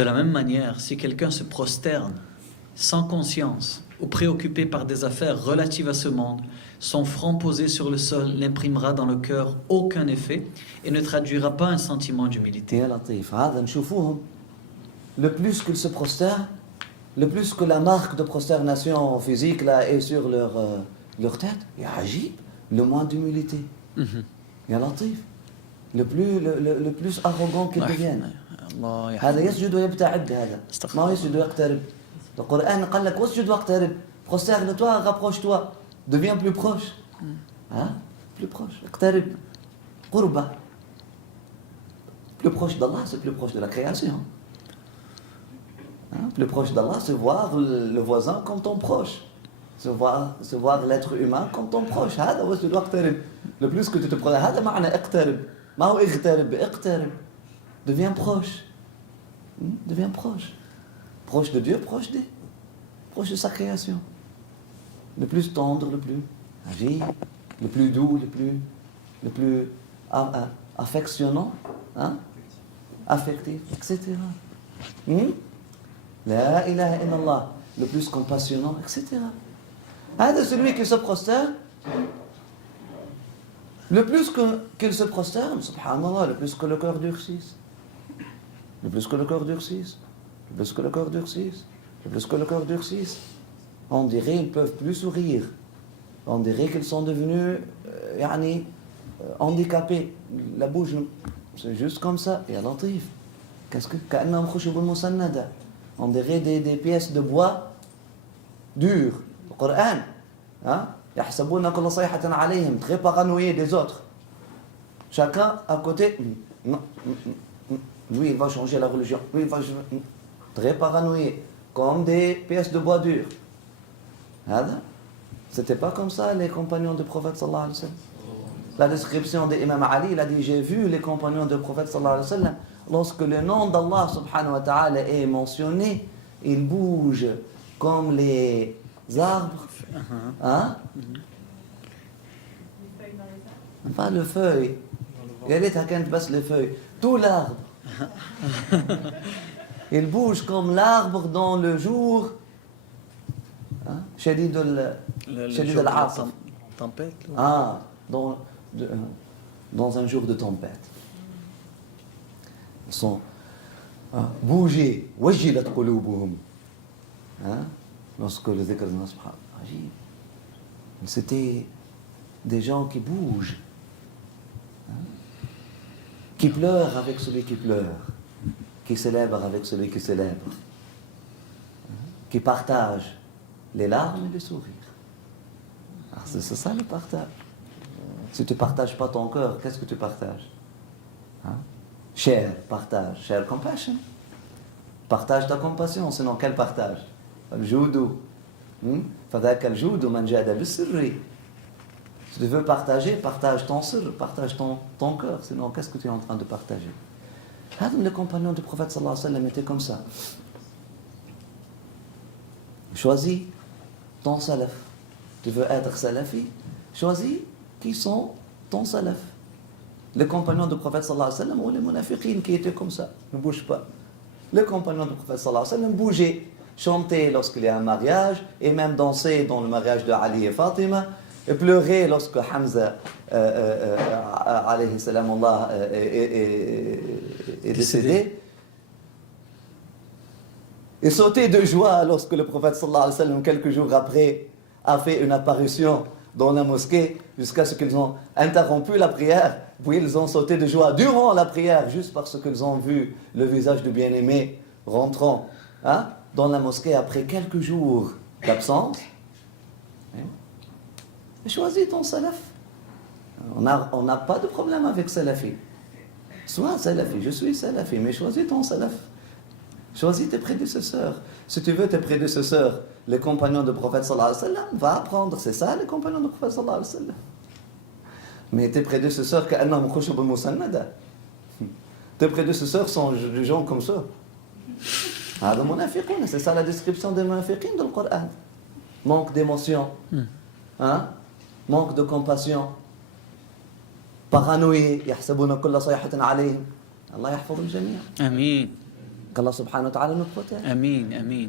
De la même manière, si quelqu'un se prosterne sans conscience ou préoccupé par des affaires relatives à ce monde, son front posé sur le sol n'imprimera dans le cœur aucun effet et ne traduira pas un sentiment d'humilité. يا لطيف هذا نشوفوهم le plus qu'ils se prosternent, le plus que la marque de prosternation physique là est sur leur tête, il y a عجيب, le moins d'humilité. يا لطيف le plus arrogant qu'ils deviennent. هذا يسجد ويبتعد هذا ما يسجد ويقترب. Le Coran قال لك واسجد واقترب. Prosterne-toi, rapproche-toi, deviens plus proche. Hein? Plus proche. اقترب. قربة. Plus proche d'Allah, c'est plus proche de la création. Hein? Plus proche d'Allah, c'est voir le voisin comme ton proche. C'est voir l'être humain comme ton proche. هذا واسجد واقترب. Le plus que tu te prends, هذا معنى اقترب. ما هو اغترب اقترب. Deviens proche. Deviens proche. Proche de Dieu, proche de sa création. Le plus tendre, le plus agile, le plus doux, le plus affectionnant, hein? Affectif, etc. La ilaha illallah, le plus compassionnant, etc. C'est celui qui se prosterne. Le plus qu'il se prosterne, subhanallah, le plus que le cœur durcisse. Le plus que le cœur durcisse. Le plus que le cœur durcisse. Le plus que le cœur durcisse. On dirait qu'ils ne peuvent plus sourire. On dirait qu'ils sont devenus handicapés. La bouche, c'est juste comme ça. Et à l'entrif. Qu'est-ce que on dirait des pièces de bois dures. Le Coran. Hein? Très paranoïés des autres. Chacun à côté. Non. Lui, il va changer la religion. Lui, il va très paranoïé, comme des pièces de bois dur. C'était pas comme ça les compagnons du prophète sallallahu alayhi wa sallam. La description d'Imam Ali, il a dit j'ai vu les compagnons du prophète sallallahu alayhi wa sallam, lorsque le nom d'Allah subhanahu wa ta'ala est mentionné, ils bougent comme les arbres. Hein? Pas le feuille. Les feuilles. Tout l'arbre. Il bouge comme l'arbre dans le jour. Shadid al-Asaf. Tempête. Dans un jour de tempête. Ils sont bougés. Wajilat qulubuhum. Lorsque le dhikr de subhanallah. C'était des gens qui bougent. Qui pleure avec celui qui pleure, qui célèbre avec celui qui célèbre, qui partage les larmes et les sourires. C'est ça le partage. Si tu ne partages pas ton cœur, qu'est-ce que tu partages? Share, partage, share compassion. Partage ta compassion, sinon quel partage? Al-Joudu. Fadaka al-Joudu man jada bis-sirri. Si tu veux partager, partage ton sir, partage ton cœur. Sinon, qu'est-ce que tu es en train de partager? Les compagnons du prophète sallallahu alayhi wa sallam étaient comme ça. Choisis ton salaf. Tu veux être salafi? Choisis qui sont ton salaf. Les compagnons du prophète sallallahu alayhi wa sallam ou les munafiqines qui étaient comme ça. Ne bougent pas. Les compagnons du prophète sallallahu alayhi wa sallam bougeaient, chantaient lorsqu'il y a un mariage et même dansaient dans le mariage de Ali et Fatima. Et pleurer lorsque Hamza alayhi salam Allah est décédé. Et sauter de joie lorsque le prophète sallallahu alayhi wa sallam, quelques jours après, a fait une apparition dans la mosquée, jusqu'à ce qu'ils ont interrompu la prière, puis ils ont sauté de joie durant la prière, juste parce qu'ils ont vu le visage du bien-aimé rentrant dans la mosquée après quelques jours d'absence. Choisis ton salaf. On n'a pas de problème avec salafi. Sois salafi, je suis salafi, mais choisis ton salaf. Choisis tes prédécesseurs. Si tu veux tes prédécesseurs, les compagnons du prophète sallallahu alayhi wa sallam, va apprendre. C'est ça les compagnons du prophète sallallahu alayhi wa sallam. Mais tes prédécesseurs, tes prédécesseurs sont des gens comme ça. C'est ça la description des munafiqin dans le Coran. Manque d'émotion. Manque de compassion, paranoïe, يحسبون كل صيحة عليهم. الله يحفظ الجميع. Amin. Qu'Allah subhanahu wa ta'ala nous protège. Amin, amin.